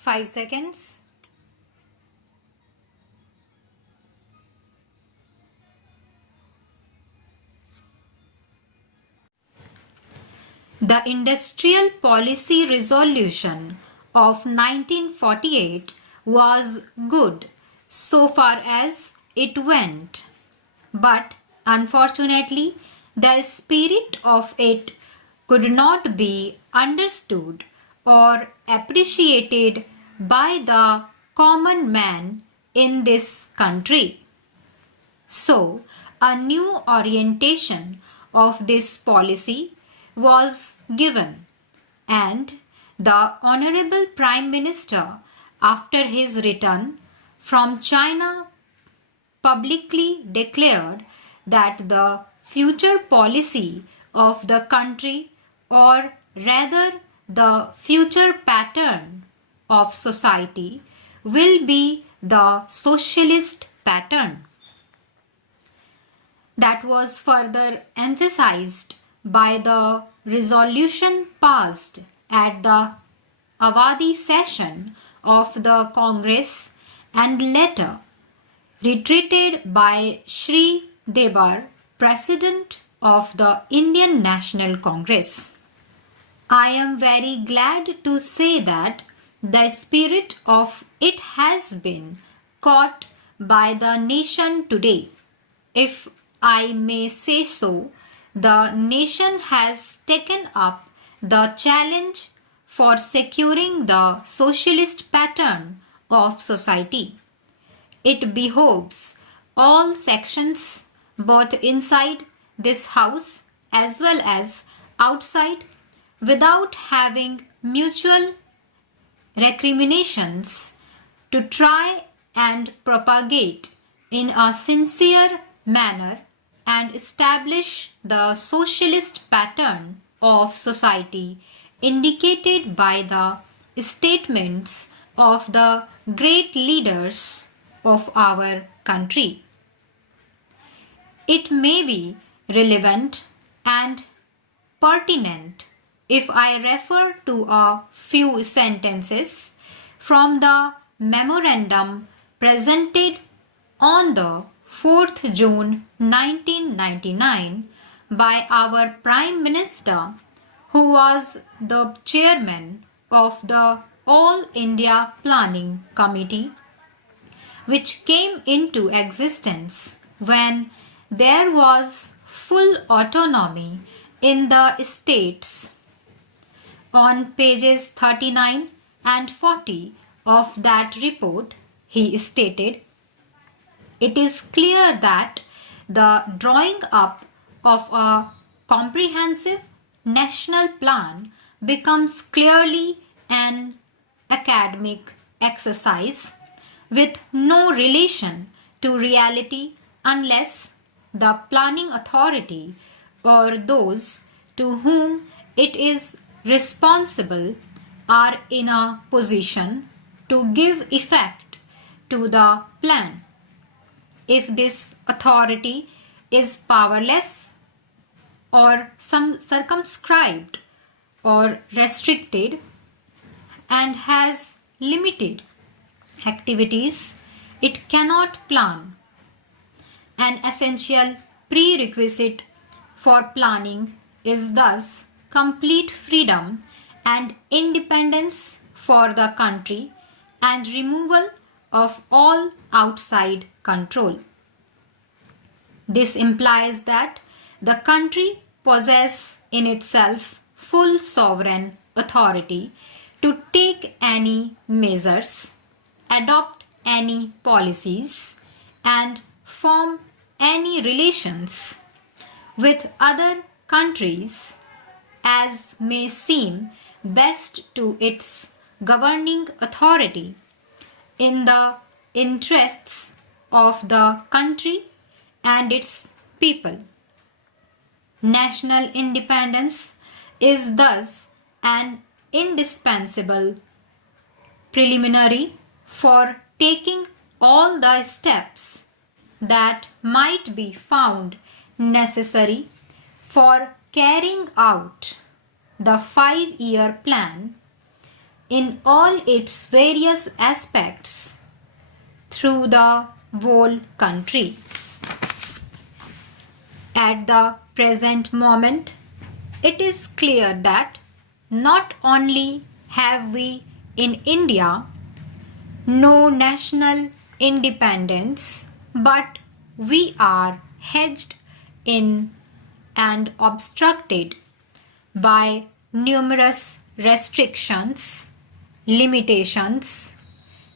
5 seconds. The Industrial Policy Resolution of 1948 was good so far as it went, but unfortunately the spirit of it could not be understood or appreciated by the common man in this country. So, a new orientation of this policy was given, and the Honorable Prime Minister, after his return from China, publicly declared that the future policy of the country, or rather the future pattern of society, will be the socialist pattern. That was further emphasized by the resolution passed at the Avadi session of the Congress and later retreated by Shri Debar, President of the Indian National Congress. I am very glad to say that the spirit of it has been caught by the nation today. If I may say so, the nation has taken up the challenge for securing the socialist pattern of society. It behoves all sections, both inside this house as well as outside, without having mutual recriminations, to try and propagate in a sincere manner and establish the socialist pattern of society indicated by the statements of the great leaders of our country. It may be relevant and pertinent if I refer to a few sentences from the memorandum presented on the 4th June 1999 by our Prime Minister, who was the chairman of the All India Planning Committee, which came into existence when there was full autonomy in the states. On pages 39 and 40 of that report, he stated, "It is clear that the drawing up of a comprehensive national plan becomes clearly an academic exercise with no relation to reality unless the planning authority or those to whom it is responsible are in a position to give effect to the plan. If this authority is powerless or circumscribed or restricted and has limited activities, it cannot plan. An essential prerequisite for planning is thus complete freedom and independence for the country and removal of all outside control. This implies that the country possesses in itself full sovereign authority to take any measures, adopt any policies, and form any relations with other countries as may seem best to its governing authority in the interests of the country and its people. National independence is thus an indispensable preliminary for taking all the steps that might be found necessary for carrying out the 5-year plan in all its various aspects through the whole country. At the present moment, it is clear that not only have we in India no national independence, but we are hedged in and obstructed by numerous restrictions, limitations,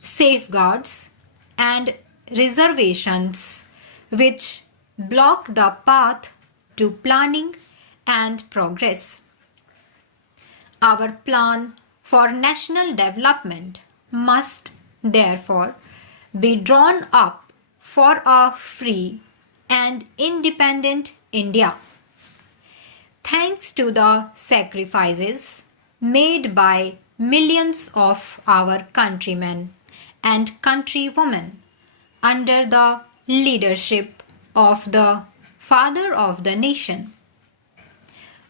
safeguards, and reservations which block the path to planning and progress. Our plan for national development must therefore be drawn up for a free and independent India. Thanks to the sacrifices made by millions of our countrymen and countrywomen under the leadership of the Father of the Nation,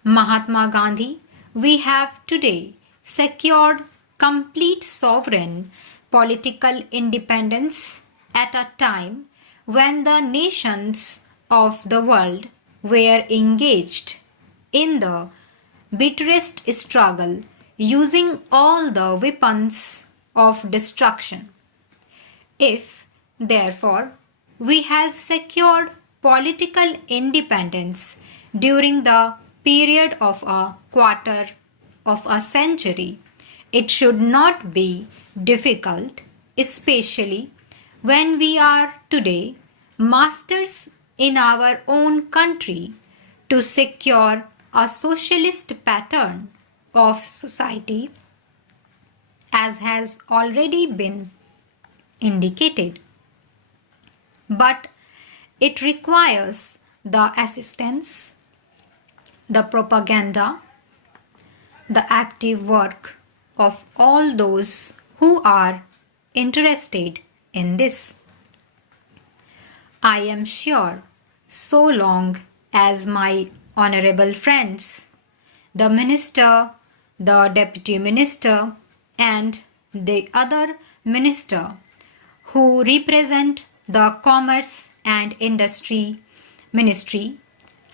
Mahatma Gandhi, we have today secured complete sovereign political independence at a time when the nations of the world were engaged in the bitterest struggle using all the weapons of destruction. If, therefore, we have secured political independence during the period of a quarter of a century, it should not be difficult, especially when we are today masters in our own country, to secure a socialist pattern of society, as has already been indicated. But it requires the assistance, the propaganda, the active work of all those who are interested in this. I am sure so long as my honorable friends, the minister, the deputy minister, and the other minister who represent the Commerce and Industry Ministry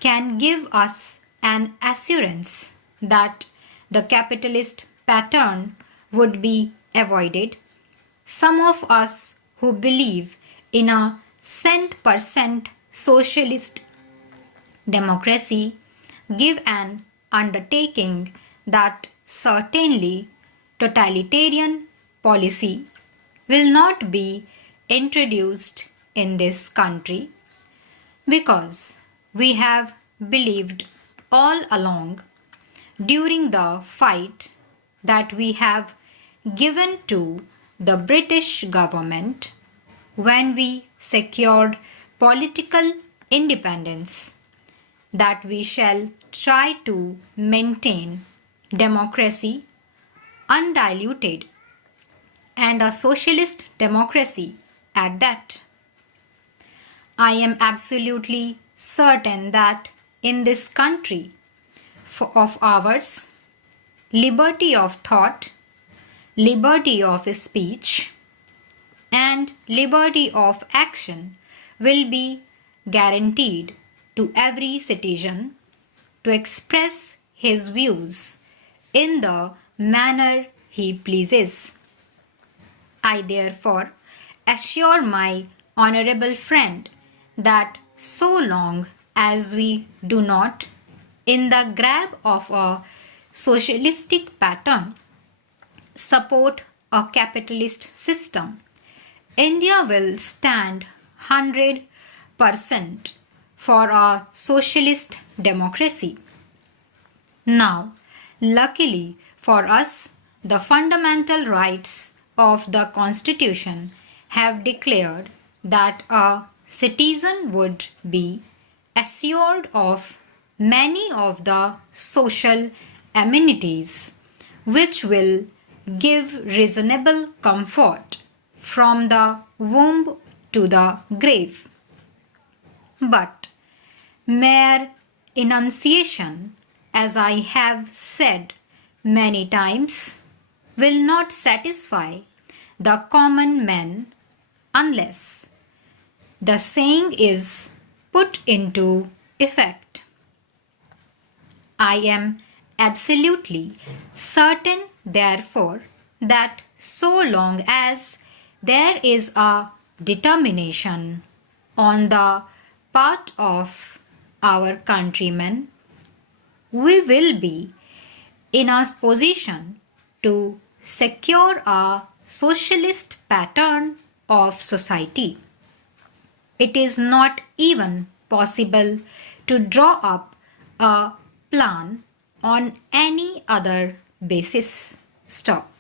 can give us an assurance that the capitalist pattern would be avoided, some of us who believe in a cent% socialist democracy give an undertaking that certainly totalitarian policy will not be introduced in this country, because we have believed all along during the fight that we have given to the British government when we secured political independence that we shall try to maintain democracy undiluted and a socialist democracy at that. I am absolutely certain that in this country of ours, liberty of thought, liberty of speech, and liberty of action will be guaranteed to every citizen to express his views in the manner he pleases. I therefore assure my honorable friend that so long as we do not, in the grab of a socialistic pattern, support a capitalist system, India will stand 100% for a socialist democracy. Now, luckily for us, the fundamental rights of the Constitution have declared that a citizen would be assured of many of the social amenities which will give reasonable comfort from the womb to the grave. But mere enunciation, as I have said many times, will not satisfy the common man unless the saying is put into effect. I am absolutely certain, therefore, that so long as there is a determination on the part of our countrymen, we will be in a position to secure a socialist pattern of society. It is not even possible to draw up a plan on any other basis. Stop.